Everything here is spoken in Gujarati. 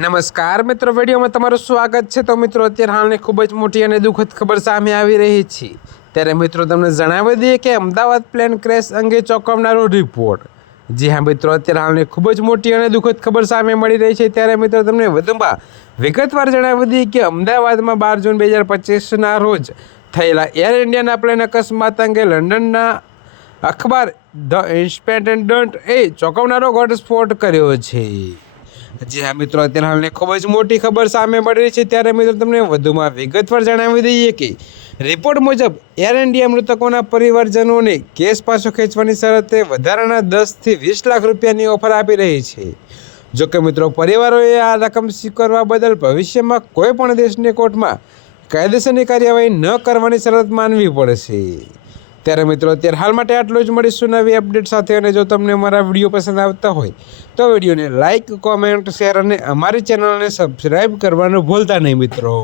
નમસ્કાર મિત્રો, વિડીયોમાં તમારું સ્વાગત છે। તો મિત્રો, અત્યારે હાલની ખૂબ જ મોટી અને દુઃખદ ખબર સામે આવી રહી છે। ત્યારે મિત્રો, તમને જણાવી દઈએ કે અમદાવાદ પ્લેન ક્રેશ અંગે ચોંકાવનારો રિપોર્ટ। જી હા મિત્રો, અત્યારે હાલની ખૂબ જ મોટી અને દુઃખદ ખબર સામે મળી રહી છે। ત્યારે મિત્રો, તમને વધુમાં વિગતવાર જણાવી દઈએ કે અમદાવાદમાં 12 જૂન 2025ના રોજ થયેલા એર ઇન્ડિયાના પ્લેન અકસ્માત અંગે લંડનના અખબાર ધ ઇન્ડિપેન્ડન્ટ એ ચોંકાવનારો ઘટસ્ફોટ કર્યો છે। જી હા મિત્રો, અત્યારે હાલની ખૂબ જ મોટી ખબર સામે મળી રહી છે। ત્યારે મિત્રો, તમને વધુમાં વિગતવાર જણાવી દઈએ કે રિપોર્ટ મુજબ એર ઇન્ડિયા મૃતકોના પરિવારજનોને કેસ પાછો ખેંચવાની શરતે વધારાના 10 થી 20 લાખ રૂપિયાની ઓફર આપી રહી છે। જોકે મિત્રો, પરિવારોએ આ રકમ સ્વીકારવા બદલ ભવિષ્યમાં કોઈ પણ દેશની કોર્ટમાં કાયદેસરની કાર્યવાહી ન કરવાની શરત માનવી પડશે। ત્યારે મિત્રો, અત્યારે હાલ માટે આટલું જ। મળીશું નવી અપડેટ સાથે। અને જો તમને મારા વિડીયો પસંદ આવતા હોય તો વિડીયોને લાઇક, કોમેન્ટ, શેર અને અમારી ચેનલને સબસ્ક્રાઈબ કરવાનું ભૂલતા નહીં મિત્રો।